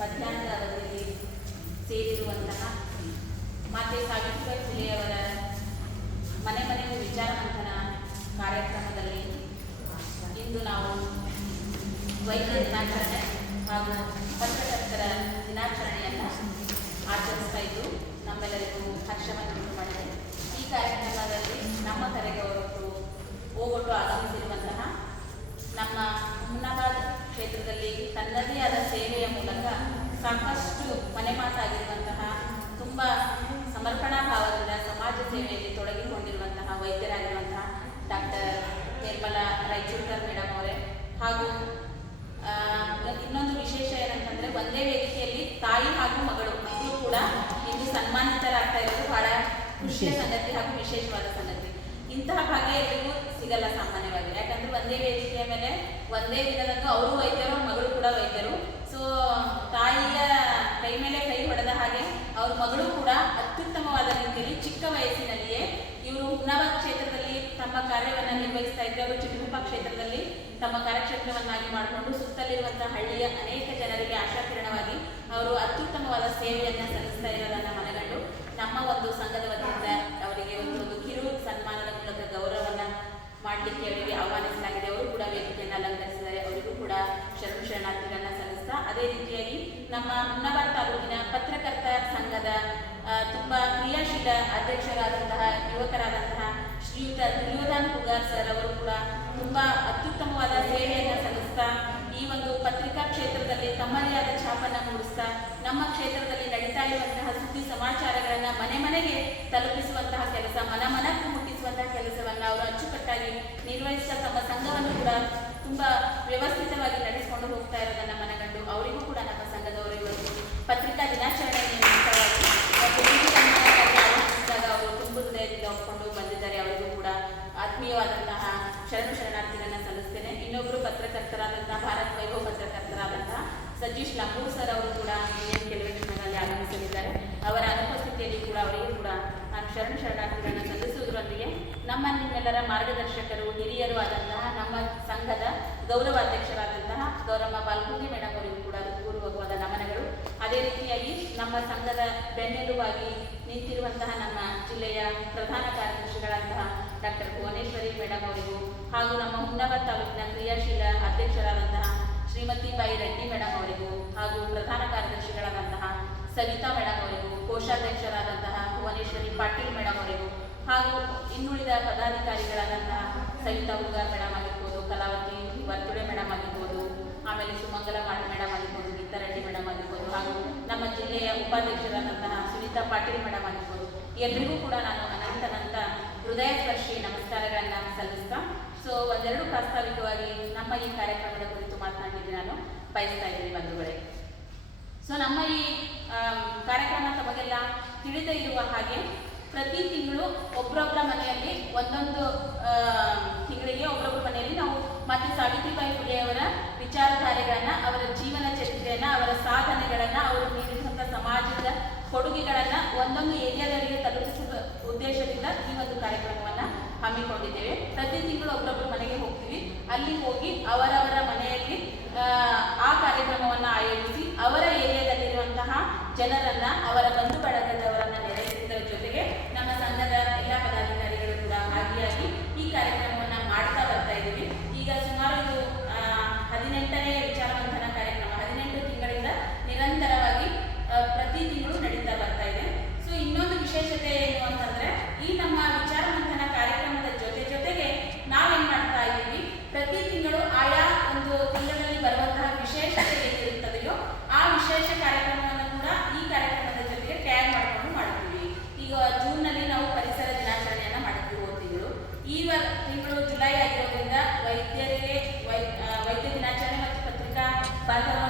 ಮಧ್ಯಾಹ್ನದ ಅವಧಿಯಲ್ಲಿ ಸೇರಿರುವಂತಹ ಮಾತೆ ಸಾವಿತ್ರಿಬಾಯಿ ಫುಲೆಯವರ ಮನೆ ಮನೆಗೂ ವಿಚಾರ ಮಂಥನ ಕಾರ್ಯಕ್ರಮದಲ್ಲಿ ಇಂದು ನಾವು ವೈದ್ಯ ದಿನಾಚರಣೆ ಹಾಗೂ ಪತ್ರಕರ್ತರ ದಿನಾಚರಣೆಯನ್ನು ಆಚರಿಸ್ತಾ ಇದ್ದು ನಮ್ಮೆಲ್ಲರಿಗೂ ಹರ್ಷವನ್ನು ಮಾಡಿದೆ. ಈ ಕಾರ್ಯಕ್ರಮದಲ್ಲಿ ನಮ್ಮ ಕರೆಗೆ ಹೋಗೊಟ್ಟು ಆಗಮಿಸಿರುವಂತಹ ನಮ್ಮ ಹುಮ್ನಾಬಾದ್ ಕ್ಷೇತ್ರದಲ್ಲಿ ತನ್ನದೇ ಆದ ಸೇವೆಯ ಮೂಲಕ ಸಾಕಷ್ಟು ಮನೆ ಮಾತಾಗಿರುವಂತಹ ತುಂಬ ಸಮರ್ಪಣಾ ಭಾವದಿಂದ ಸಮಾಜ ಸೇವೆಯಲ್ಲಿ ತೊಡಗಿಕೊಂಡಿರುವಂತಹ ವೈದ್ಯರಾಗಿರುವಂತಹ ಡಾಕ್ಟರ್ ನಿರ್ಮಲಾ ರಾಯಚೂರ್ಕರ್ ಮೇಡಮ್ ಅವರೇ, ಹಾಗೂ ಇನ್ನೊಂದು ವಿಶೇಷ ಏನಂತಂದರೆ ಒಂದೇ ವೇದಿಕೆಯಲ್ಲಿ ತಾಯಿ ಹಾಗೂ ಮಗಳು ಇಬ್ಬರು ಕೂಡ ಇಂದು ಸನ್ಮಾನಿತರಾಗ್ತಾ ಇರೋದು ಬಹಳ ಖುಷಿಯ ಸಂಗತಿ ಹಾಗೂ ವಿಶೇಷವಾದ ಸಂಗತಿ. ಇಂತಹ ಭಾಗ್ಯ ಎಲ್ಲರಿಗೂ ಸಿಗಲ್ಲ ಸಾಮಾನ್ಯವಾಗಿ. ಯಾಕಂದ್ರೆ ಒಂದೇ ವೇದಿಕೆಯ ಮೇಲೆ ಒಂದೇ ದಿನದಂದು ಅವರು ವೈದ್ಯರು, ಮಗಳು ಕೂಡ ವೈದ್ಯರು. ಸೊ ತಾಯಿಯ ಕೈ ಮೇಲೆ ಕೈ ಹೊಡೆದ ಹಾಗೆ ಅವ್ರ ಮಗಳು ಕೂಡ ಅತ್ಯುತ್ತಮವಾದ ರೀತಿಯಲ್ಲಿ ಚಿಕ್ಕ ವಯಸ್ಸಿನಲ್ಲಿಯೇ ಇವರು ಹುಮ್ನಾಬಾದ್ ಕ್ಷೇತ್ರದಲ್ಲಿ ತಮ್ಮ ಕಾರ್ಯವನ್ನು ನಿರ್ವಹಿಸ್ತಾ ಇದ್ದರು. ಅವರು ಚಿಕ್ಕಗುಪ್ಪ ಕ್ಷೇತ್ರದಲ್ಲಿ ತಮ್ಮ ಕಾರ್ಯಕ್ಷೇತ್ರವನ್ನಾಗಿ ಮಾಡಿಕೊಂಡು ಸುತ್ತಲಿರುವಂತಹ ಹಳ್ಳಿಯ ಅನೇಕ ಜನರಿಗೆ ಆಶಾಕಿರಣವಾಗಿ ಅವರು ಅತ್ಯುತ್ತಮವಾದ ಸೇವೆಯನ್ನು ಸಲ್ಲಿಸ್ತಾ ಇರೋದನ್ನು ಮನಗಂಡು ನಮ್ಮ ಒಂದು ಸಂಘದ ವತಿಯಿಂದ ಅವರಿಗೆ ಒಂದು ಕಿರು ಸನ್ಮಾನದ ಮೂಲಕ ಗೌರವವನ್ನು ಮಾಡಲಿಕ್ಕೆ ಅವರಿಗೆ ಆಹ್ವಾನಿಸಲಾಗಿದೆ. ಅವರು ಕೂಡ ವೇದಿಕೆಯನ್ನು ಅಲಂಕರಿಸಿದ್ದಾರೆ. ಅವರಿಗೂ ಕೂಡ ಶರಣಾರ್ಥಿಗಳನ್ನು ಸಲ್ಲಿಸ್ತಾ, ಅದೇ ರೀತಿಯಾಗಿ ನಮ್ಮ ಹುಮ್ನಾಬಾದ್ ತಾಲೂಕಿನ ಪತ್ರಕರ್ತ ಸಂಘದ ತುಂಬ ಕ್ರಿಯಾಶೀಲ ಅಧ್ಯಕ್ಷರಾದಂತಹ ಯುವಕರಾದಂತಹ ಶ್ರೀಯುತ ದುರ್ಯೋಧನ್ ಪುಗಾರ್ ಸರ್ ಅವರು ಕೂಡ ತುಂಬ ಅತ್ಯುತ್ತಮವಾದ ಸೇವೆಯನ್ನು ಸಲ್ಲಿಸ್ತಾ ಈ ಒಂದು ಪತ್ರಿಕಾ ಕ್ಷೇತ್ರದಲ್ಲಿ ತಮ್ಮದೇ ಆದ ಛಾಪನ್ನು ಮೂಡಿಸ್ತಾ ನಮ್ಮ ಕ್ಷೇತ್ರದಲ್ಲಿ ನಡೀತಾ ಇರುವಂತಹ ಸುದ್ದಿ ಸಮಾಚಾರಗಳನ್ನು ಮನೆ ಮನೆಗೆ ತಲುಪಿಸುವಂತಹ ಕೆಲಸ, ಮನಕ್ಕೂ ಮುಟ್ಟಿಸುವಂತಹ ಕೆಲಸವನ್ನು ಅವರು ಅಚ್ಚುಕಟ್ಟಾಗಿ ನಿರ್ವಹಿಸ್ತಾ ತಮ್ಮ ಸಂಘವನ್ನು ಕೂಡ ತುಂಬ ವ್ಯವಸ್ಥಿತವಾಗಿ ನಡೆಸಿಕೊಂಡು ಹೋಗ್ತಾ ಇರೋದನ್ನು ಮನಗಂಡು ಅವರಿಗೂ ಕೂಡ ನಮ್ಮ ಸಂಘದವರು ಇವತ್ತು ಪತ್ರಿಕಾ ದಿನಾಚರಣೆ ನಿಮಿತ್ತವಾಗಿ ಅವರು ತುಂಬ ಹೃದಯದಿಂದ ಒಪ್ಪಿಕೊಂಡು ಬಂದಿದ್ದಾರೆ. ಅವರಿಗೂ ಕೂಡ ಆತ್ಮೀಯವಾದಂತಹ ಶರಣಾರ್ಥಿಗಳನ್ನು ಸಲ್ಲಿಸ್ತೇನೆ. ಇನ್ನೊಬ್ಬರು ಪತ್ರಕರ್ತರಾದಂತಹ ಭಾರತ್ ವೈಭವ್ ಪತ್ರಕರ್ತರಾದಂತಹ ಸತೀಶ್ ಲಂಬೂರ್ ಸರ್ ಅವರು ಕೂಡ ಇಂಡಿಯನ್ ಟೆಲಿವಿಷನ್ನಲ್ಲಿ ಆಗಮಿಸಲಿದ್ದಾರೆ. ಅವರ ಅನುಪಸ್ಥಿತಿಯಲ್ಲಿ ಕೂಡ ಅವರಿಗೂ ಕೂಡ ನಾನು ಶರಣಾರ್ಥಿಗಳನ್ನು ಸಲ್ಲಿಸುವುದರೊಂದಿಗೆ ನಿಮ್ಮೆಲ್ಲರ ಮಾರ್ಗದರ್ಶಕರು, ಹಿರಿಯರು ಆದಂತಹ ನಮ್ಮ ಸಂಘದ ಗೌರವಾಧ್ಯಕ್ಷರಾದಂತಹ ಗೌರಮ್ಮ ಬಾಲ್ಕುಂಗಿ ಮೇಡಮ್ ಅವರಿಗೂ ಕೂಡ ಪೂರ್ವಕವಾದ ನಮನಗಳು. ಅದೇ ರೀತಿಯಾಗಿ ನಮ್ಮ ಸಂಘದ ಬೆನ್ನೆಲುಬಾಗಿ ನಿಂತಿರುವಂತಹ ನಮ್ಮ ಜಿಲ್ಲೆಯ ಪ್ರಧಾನ ಕಾರ್ಯದರ್ಶಿಗಳಂತಹ ಡಾಕ್ಟರ್ ಭುವನೇಶ್ವರಿ ಮೇಡಮ್ ಅವರಿಗೂ, ಹಾಗೂ ನಮ್ಮ ಹುಮ್ನಾಬಾದ್ ತಾಲೂಕಿನ ಕ್ರಿಯಾಶೀಲ ಅಧ್ಯಕ್ಷರಾದಂತಹ ಶ್ರೀಮತಿ ಬಾಯಿ ರೆಡ್ಡಿ ಮೇಡಮ್ ಅವರಿಗೂ, ಹಾಗೂ ಪ್ರಧಾನ ಕಾರ್ಯದರ್ಶಿಗಳಾದಂತಹ ಸವಿತಾ ಮೇಡಮ್ ಅವರಿಗೂ, ಕೋಶಾಧ್ಯಕ್ಷರಾದಂತಹ ಭುವನೇಶ್ವರಿ ಪಾಟೀಲ್ ಮೇಡಮ್ ಅವರಿಗೂ, ಹಾಗೂ ಇನ್ನುಳಿದ ಪದಾಧಿಕಾರಿಗಳಾದಂತಹ ಸವಿತಾ ಹುಗಾರ್ ಮೇಡಮ್ ಆಗಿರ್ಬೋದು, ಕಲಾವತಿ ವರ್ತುಳೆ ಮೇಡಮ್ ಆಗಿರ್ಬೋದು, ಆಮೇಲೆ ಸುಮಂಗಲ ಮೇಡಮ್ ಆಗಿರ್ಬೋದು, ಗೀತಾ ರೆಡ್ಡಿ ಮೇಡಮ್ ಆಗಿರ್ಬೋದು, ಹಾಗೂ ನಮ್ಮ ಜಿಲ್ಲೆಯ ಉಪಾಧ್ಯಕ್ಷರಾದಂತಹ ಸುನೀತಾ ಪಾಟೀಲ್ ಮೇಡಮ್ ಆಗಿರ್ಬೋದು, ಎಲ್ಲರಿಗೂ ಕೂಡ ನಾನು ಅನಂತ ಹೃದಯ ಸ್ಪರ್ಶಿ ನಮಸ್ಕಾರಗಳನ್ನು ಸಲ್ಲಿಸ್ತಾ ಒಂದೆರಡು ಪ್ರಾಸ್ತಾವಿಕವಾಗಿ ನಮ್ಮ ಈ ಕಾರ್ಯಕ್ರಮದ ಕುರಿತು ಮಾತನಾಡಲಿಕ್ಕೆ ನಾನು ಬಯಸ್ತಾ ಇದ್ದೀನಿ ಬಂಧುಗಳೇ. ನಮ್ಮ ಈ ಕಾರ್ಯಕ್ರಮ ತಮಗೆಲ್ಲ ತಿಳಿದೇ ಇರುವ ಹಾಗೆ ಪ್ರತಿ ತಿಂಗಳು ಒಬ್ಬರೊಬ್ಬರ ಮನೆಯಲ್ಲಿ ಒಂದೊಂದು ತಿಂಗಳಿಗೆ ಒಬ್ಬರೊಬ್ಬರ ಮನೆಯಲ್ಲಿ ನಾವು ಮತ್ತೆ ಸಾವಿತ್ರಿಬಾಯಿ ಫುಲೆಯವರ ವಿಚಾರಧಾರೆಗಳನ್ನು, ಅವರ ಜೀವನ ಚರಿತ್ರೆಯನ್ನು, ಅವರ ಸಾಧನೆಗಳನ್ನು, ಅವರು ನೀಡಿರುವಂಥ ಸಮಾಜದ ಕೊಡುಗೆಗಳನ್ನು ಒಂದೊಂದು ಏರಿಯಾದವರಿಗೆ ತಲುಪಿಸುವ ಉದ್ದೇಶದಿಂದ ಈ ಒಂದು ಕಾರ್ಯಕ್ರಮವನ್ನು ಹಮ್ಮಿಕೊಂಡಿದ್ದೇವೆ. ಪ್ರತಿ ತಿಂಗಳು ಒಬ್ಬರೊಬ್ಬರ ಮನೆಗೆ ಹೋಗ್ತೀವಿ. ಅಲ್ಲಿ ಹೋಗಿ ಅವರವರ ಮನೆಯಲ್ಲಿ ಆ ಕಾರ್ಯಕ್ರಮವನ್ನು ಆಯೋಜಿಸಿ ಅವರ ಏರಿಯಾದಲ್ಲಿರುವಂತಹ ಜನರನ್ನ, ಅವರ ಬಂಧು ಬಳಗದವರನ್ನ ನೆರವೇರಿಸುವುದರ ಜೊತೆಗೆ ನಮ್ಮ ಸಂಘದ ಎಲ್ಲ ಪದಾಧಿಕಾರಿಗಳು ಕೂಡ ಭಾಗಿಯಾಗಿ ಈ ಕಾರ್ಯಕ್ರಮವನ್ನು ಮಾಡ್ತಾ ಬರ್ತಾ ಇದ್ದೀವಿ. ಈಗ ಸುಮಾರು ಇದು 18ನೇ ವಿಚಾರ ಮಂಥನ ಕಾರ್ಯಕ್ರಮ 18 ತಿಂಗಳಿಂದ ನಿರಂತರವಾಗಿ ಪ್ರತಿ ತಿಂಗಳು ನಡೀತಾ ಬರ್ತಾ ಇದೆ. ಇನ್ನೊಂದು ವಿಶೇಷತೆ ಏನು ಅಂತಂದ್ರೆ, ಈ ನಮ್ಮ ವಿಚಾರ ಮಂಥನ ಕಾರ್ಯಕ್ರಮದ ಜೊತೆಗೆ ನಾವೇನ್ ಮಾಡ್ತಾ ಇದ್ದೀವಿ, ಪ್ರತಿ ತಿಂಗಳು ಆಯಾ ಒಂದು ತಿಂಗಳಲ್ಲಿ ಬರುವಂತಹ ವಿಶೇಷತೆ ಏನಿರುತ್ತದೆಯೋ ಆ ವಿಶೇಷ ಕಾರ್ಯಕ್ರಮವನ್ನು ಕೂಡ ಈ ಕಾರ್ಯಕ್ರಮದ ಜೊತೆಗೆ ಟ್ಯಾಗ್ ಮಾಡಿಕೊಂಡು ಮಾಡ್ತೀವಿ. ಈಗ ಜೂನ್ನಲ್ಲಿ ನಾವು ಪರಿಸರ ದಿನಾಚರಣೆಯನ್ನ ಮಾಡ್ತೀವಿ ಹೋದ ತಿಂಗಳು. ಈ ತಿಂಗಳು ಜುಲೈ ಆಗಿರೋದ್ರಿಂದ ವೈದ್ಯ ದಿನಾಚರಣೆ ಮತ್ತು ಪತ್ರಿಕಾ ಬಾಂಧವ